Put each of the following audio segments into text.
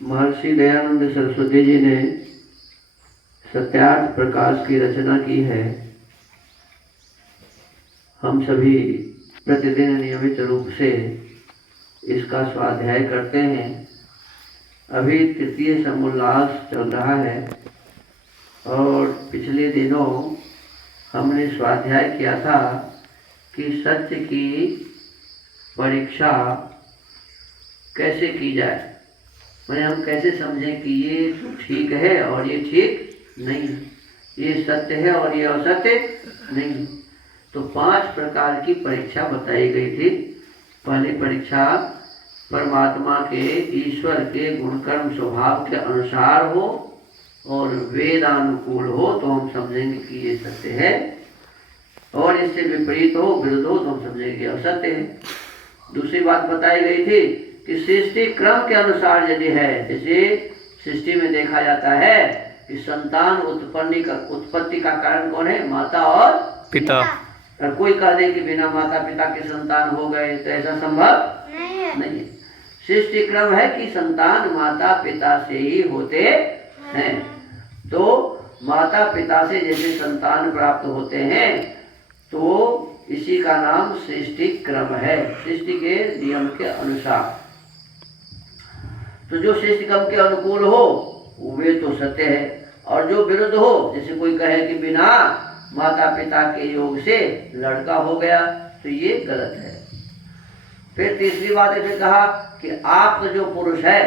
महर्षि दयानंद सरस्वती जी ने सत्यार्थ प्रकाश की रचना की है। हम सभी प्रतिदिन नियमित रूप से इसका स्वाध्याय करते हैं। अभी तृतीय समुल्लास चल रहा है और पिछले दिनों हमने स्वाध्याय किया था कि सत्य की परीक्षा कैसे की जाए, मैंने हम कैसे समझें कि ये तो ठीक है और ये ठीक नहीं है, ये सत्य है और ये असत्य नहीं। तो 5 प्रकार की परीक्षा बताई गई थी। पहली परीक्षा परमात्मा के, ईश्वर के गुण कर्म स्वभाव के अनुसार हो और वेदानुकूल हो तो हम समझेंगे कि ये सत्य है, और इससे विपरीत हो, विरुद्ध हो तो हम समझेंगे कि असत्य है। दूसरी बात बताई गई थी कि सृष्टि क्रम के अनुसार यदि है, जैसे सृष्टि में देखा जाता है कि संतान उत्पत्ति का कारण कौन है? माता और पिता। और कोई कह दे कि बिना माता पिता के संतान हो गए तो ऐसा संभव नहीं है। सृष्टि क्रम है कि संतान माता पिता से ही होते हैं। तो माता पिता से जैसे संतान प्राप्त होते हैं तो इसी का नाम सृष्टि क्रम है, सृष्टि के नियम के अनुसार। तो जो सृष्टि क्रम के अनुकूल हो वे तो सत्य है, और जो विरुद्ध हो, जैसे कोई कहे कि बिना माता पिता के योग से लड़का हो गया तो ये गलत है। फिर तीसरी बात इसने कहा कि आप जो पुरुष है,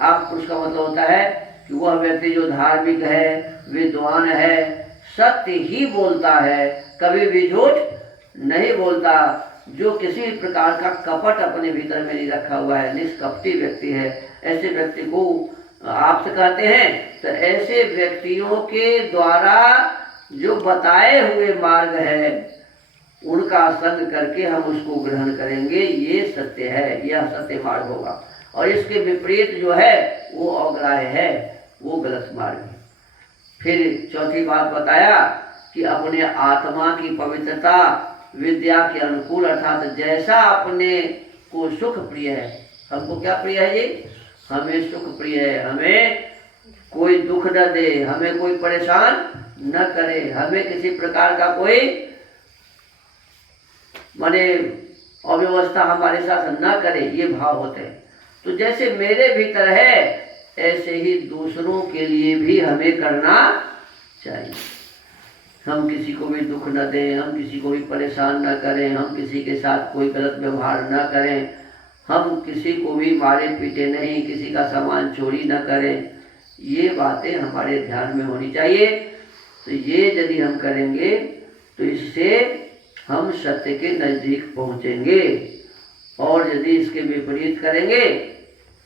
आप पुरुष का मतलब होता है कि वह व्यक्ति जो धार्मिक है, विद्वान है, सत्य ही बोलता है, कभी भी झूठ नहीं बोलता, जो किसी प्रकार का कपट अपने भीतर में नहीं रखा हुआ है, निष्कपटी व्यक्ति है, ऐसे व्यक्ति को आपसे कहते हैं। तो ऐसे व्यक्तियों के द्वारा जो बताए हुए मार्ग है उनका संग करके हम उसको ग्रहण करेंगे, ये सत्य है, यह सत्य मार्ग होगा। और इसके विपरीत जो है वो अग्राह्य है, वो गलत मार्ग है। फिर चौथी बात बताया कि अपने आत्मा की पवित्रता विद्या के अनुकूल, अर्थात जैसा अपने को सुख प्रिय है, हमको क्या प्रिय है जी? हमें सुख प्रिय है, हमें कोई दुख न दे, हमें कोई परेशान न करे, हमें किसी प्रकार का कोई माने अव्यवस्था हमारे साथ न करे, ये भाव होते हैं। तो जैसे मेरे भीतर है ऐसे ही दूसरों के लिए भी हमें करना चाहिए। हम किसी को भी दुख न दें, हम किसी को भी परेशान न करें, हम किसी के साथ कोई गलत व्यवहार न करें, हम किसी को भी मारे पीटे नहीं, किसी का सामान चोरी न करें, ये बातें हमारे ध्यान में होनी चाहिए। तो ये यदि हम करेंगे तो इससे हम सत्य के नज़दीक पहुँचेंगे, और यदि इसके विपरीत करेंगे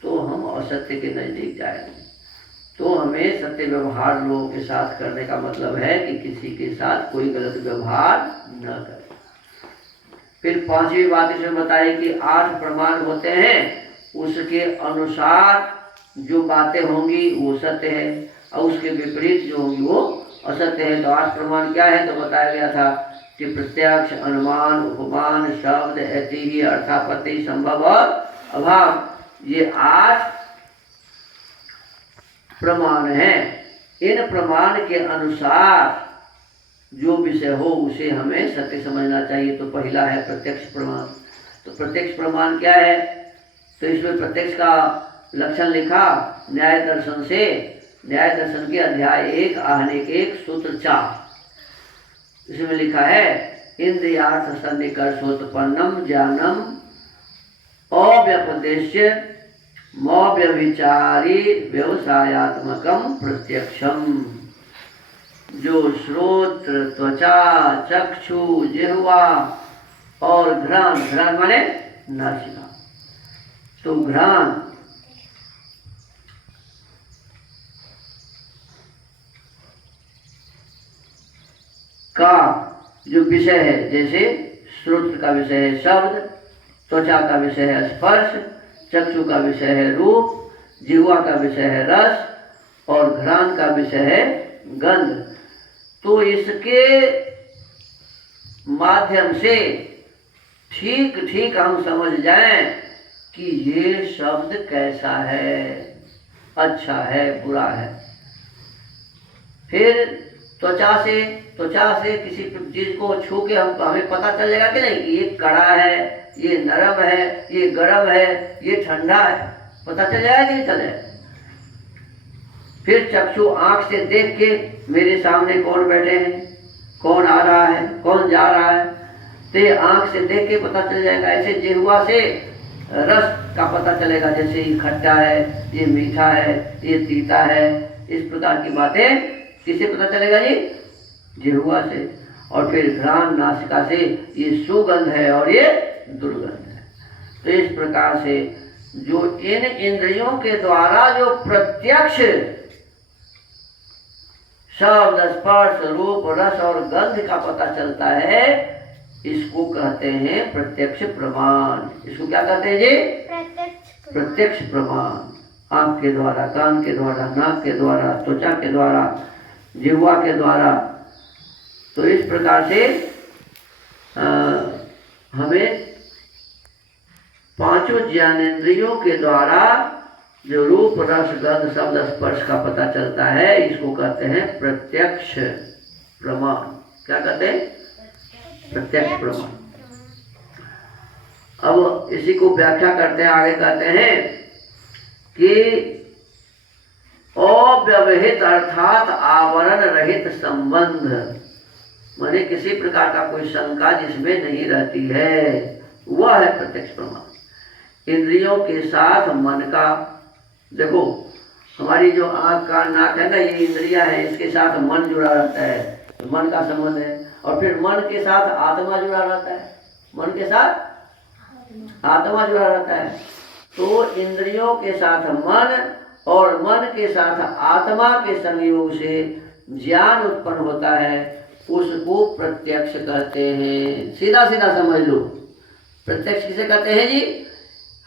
तो हम असत्य के नज़दीक जाएंगे। तो हमें सत्य व्यवहार लोगों के साथ करने का मतलब है कि किसी के साथ कोई गलत व्यवहार न करें। फिर 5वीं बात इसमें बताई कि 8 प्रमाण होते हैं, उसके अनुसार जो बातें होंगी वो सत्य है और उसके विपरीत जो होंगी वो असत्य है। तो 8 प्रमाण क्या है? तो बताया गया था कि प्रत्यक्ष, अनुमान, उपमान, शब्द, ऐतिह्य, अर्थापत्ति, संभव और अभाव, ये 8 प्रमाण हैं। इन प्रमाण के अनुसार जो विषय हो उसे हमें सत्य समझना चाहिए। तो पहला है प्रत्यक्ष प्रमाण। तो प्रत्यक्ष प्रमाण क्या है? तो इसमें प्रत्यक्ष का लक्षण लिखा न्याय दर्शन से, न्याय दर्शन के अध्याय 1 आहनिक 1 सूत्र 4। इसमें लिखा है इंद्रियार्थ सन्निकर्षोत्पन्नम ज्ञानम अव्यपदेश्य मव्यभिचारी व्यवसायात्मकम प्रत्यक्षम। जो श्रोत्र, त्वचा, चक्षु, जिह्वा और घ्राण, घ्राण माने नासिका, तो घ्राण का जो विषय है, जैसे श्रोत्र का विषय है शब्द, त्वचा का विषय है स्पर्श, चक्षु का विषय है रूप, जिह्वा का विषय है रस और घ्राण का विषय है गंध। तो इसके माध्यम से ठीक ठीक हम समझ जाएं कि ये शब्द कैसा है, अच्छा है बुरा है। फिर त्वचा से किसी चीज को छू के हमें पता चल जाएगा कि नहीं कि ये कड़ा है, ये नरम है, ये गर्म है, ये ठंडा है, पता चल जाएगा कि नहीं चलेगा। फिर चक्षु आंख से देख के मेरे सामने कौन बैठे हैं, कौन आ रहा है, कौन जा रहा है, तो ये आंख से देख के पता चल जाएगा। ऐसे जिह्वा से रस का पता चलेगा, जैसे ये खट्टा है, ये मीठा है, ये तीता है, इस प्रकार की बातें किससे पता चलेगा जी? जिह्वा से। और फिर घ्राण नासिका से ये सुगंध है और ये दुर्गंध है। तो इस प्रकार से जो इन इंद्रियों के द्वारा जो प्रत्यक्ष शब्द, स्पर्श, रूप, रस और गंध का पता चलता है, इसको कहते हैं प्रत्यक्ष प्रमाण। इसको क्या कहते हैं जी? प्रत्यक्ष प्रमाण। आंख के द्वारा, कान के द्वारा, नाक के द्वारा, त्वचा के द्वारा, जिह्वा के द्वारा। तो इस प्रकार से हमें पांचों ज्ञानेंद्रियों के द्वारा जो रूप, रस, गंध, शब्द, स्पर्श का पता चलता है, इसको कहते हैं प्रत्यक्ष प्रमाण। क्या कहते हैं? प्रत्यक्ष प्रमाण। अब इसी को व्याख्या करते हैं, आगे कहते हैं कि अव्यवहित अर्थात आवरण रहित संबंध, माने किसी प्रकार का कोई शंका जिसमें नहीं रहती है, वह है प्रत्यक्ष प्रमाण। इंद्रियों के साथ मन का, देखो हमारी जो आँख, कान, नाक है ना, ये इंद्रियां है, इसके साथ मन जुड़ा रहता है, तो मन का संबंध है। और फिर मन के साथ आत्मा जुड़ा रहता है, मन के साथ आत्मा जुड़ा रहता है। तो इंद्रियों के साथ मन और मन के साथ आत्मा के संयोग से ज्ञान उत्पन्न होता है, उसको प्रत्यक्ष कहते हैं। सीधा सीधा समझ लो, प्रत्यक्ष किसे कहते हैं जी?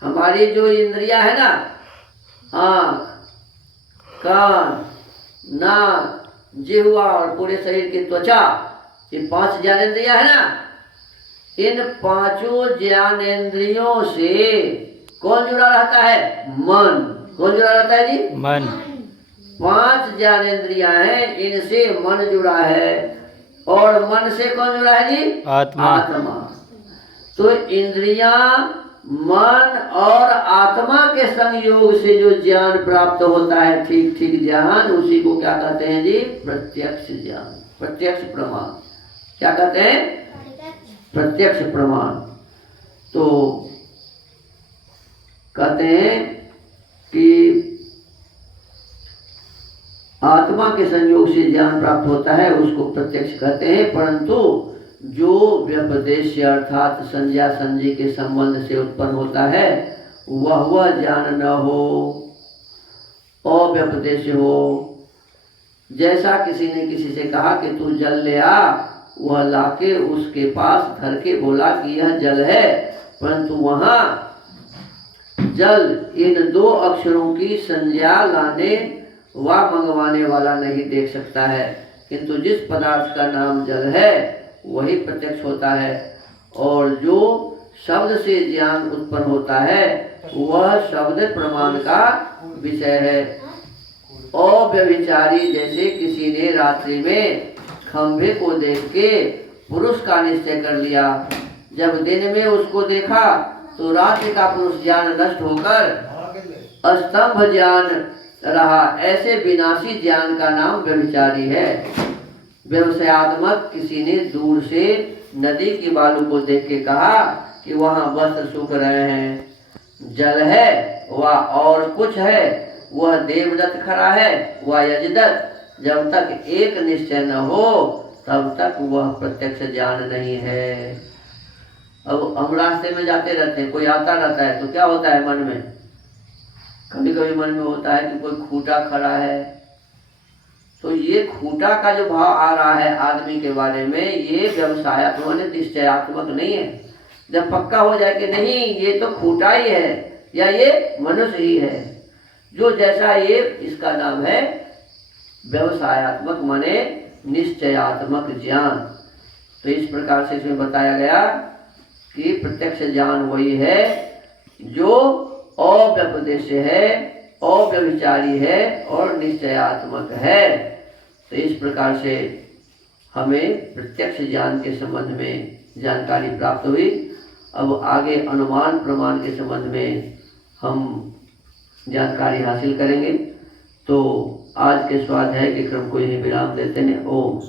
हमारी जो इंद्रियां है ना, आँख, कान, नाक, जिह्वा और पूरे शरीर की त्वचा, ये 5 ज्ञानेंद्रियां है ना, इन 5 ज्ञानेंद्रियों से कौन जुड़ा रहता है? मन। कौन जुड़ा रहता है जी? मन। 5 ज्ञानेंद्रियां हैं, इनसे मन जुड़ा है। और मन से कौन जुड़ा है जी? आत्मा। तो इंद्रियां, मन और आत्मा के संयोग से जो ज्ञान प्राप्त होता है, ठीक ठीक ज्ञान, उसी को क्या कहते हैं जी? प्रत्यक्ष ज्ञान, प्रत्यक्ष प्रमाण। क्या कहते हैं? प्रत्यक्ष प्रमाण। तो कहते हैं कि आत्मा के संयोग से ज्ञान प्राप्त होता है, उसको प्रत्यक्ष कहते हैं। परंतु जो व्यपदेश अर्थात संज्ञा संजी के संबंध से उत्पन्न होता है, वह ज्ञान न हो, अव्यपदेश हो। जैसा किसी ने किसी से कहा कि तू जल ले आ, वह लाके उसके पास धर के बोला कि यह जल है, परंतु वहाँ जल इन 2 अक्षरों की संज्ञा लाने व मंगवाने वाला नहीं देख सकता है, किंतु जिस पदार्थ का नाम जल है वही प्रत्यक्ष होता है। और जो शब्द से ज्ञान उत्पन्न होता है, वह शब्द प्रमाण का विषय है। अव्यभिचारी जैसे किसी ने रात्रि में खंभे को देख के पुरुष का निश्चय कर लिया, जब दिन में उसको देखा तो रात्रि का पुरुष ज्ञान नष्ट होकर अस्तंभ ज्ञान रहा। ऐसे विनाशी ज्ञान का नाम व्यभिचारी है। व्यवसायात्मक किसी ने दूर से नदी की बालू को देख के कहा कि वहाँ वस्त्र सूख रहे हैं, जल है वह और कुछ है, वह देवदत्त खड़ा है वह यजदत्त। जब तक एक निश्चय न हो तब तक वह प्रत्यक्ष ज्ञान नहीं है। अब हम रास्ते में जाते रहते हैं, कोई आता रहता है तो क्या होता है मन में? कभी कभी मन में होता है कि कोई खूंटा खड़ा है, तो ये खूंटा का जो भाव आ रहा है आदमी के बारे में, ये व्यवसायात्मक निश्चयात्मक नहीं है। जब पक्का हो जाए कि नहीं ये तो खूंटा ही है या ये मनुष्य ही है, जो जैसा ये, इसका नाम है व्यवसायात्मक माने निश्चयात्मक ज्ञान। तो इस प्रकार से इसमें बताया गया कि प्रत्यक्ष ज्ञान वही है जो अव्यपदेश्य है, अव्यभिचारी है और निश्चयात्मक है। तो इस प्रकार से हमें प्रत्यक्ष ज्ञान के संबंध में जानकारी प्राप्त हुई। अब आगे अनुमान प्रमाण के संबंध में हम जानकारी हासिल करेंगे। तो आज के स्वाध्याय के क्रम को यही विराम देते हैं। ओम।